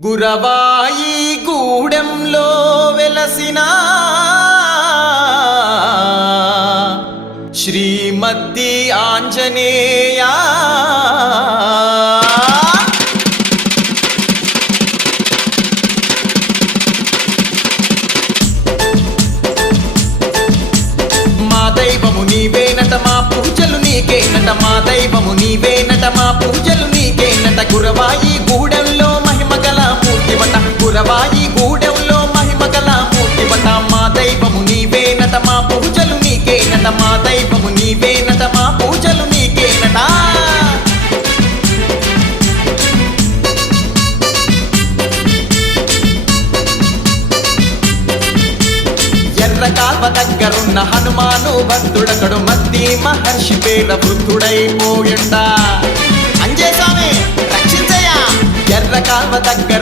గురవాయి గూడెంలో వెలసిన శ్రీమతి ఆంజనేయ మా దైవము నీవేనట, మా పూజలు నీకేనట, మా దైవము నీవేనట, మా పూజలు నీకేనట. గురవాయి గూడెంలో మహిమగల మూర్తివట, గురవాయి గూడెంలో మహిమగల మూర్తివట. మా దైవము నీవేనట, మా పూజలు నీకేనట, మా దైవము నీవేనట, మా పూజలు నీకేనట. ఎర్ర కాల్వ దగ్గరున్న హనుమాను భక్తుడకడు మద్ది మహర్షి పేర వృద్ధుడైపోయిండా. అంజేస్వామి రక్షించయ్యా. ఎర్ర కాల్వ దగ్గర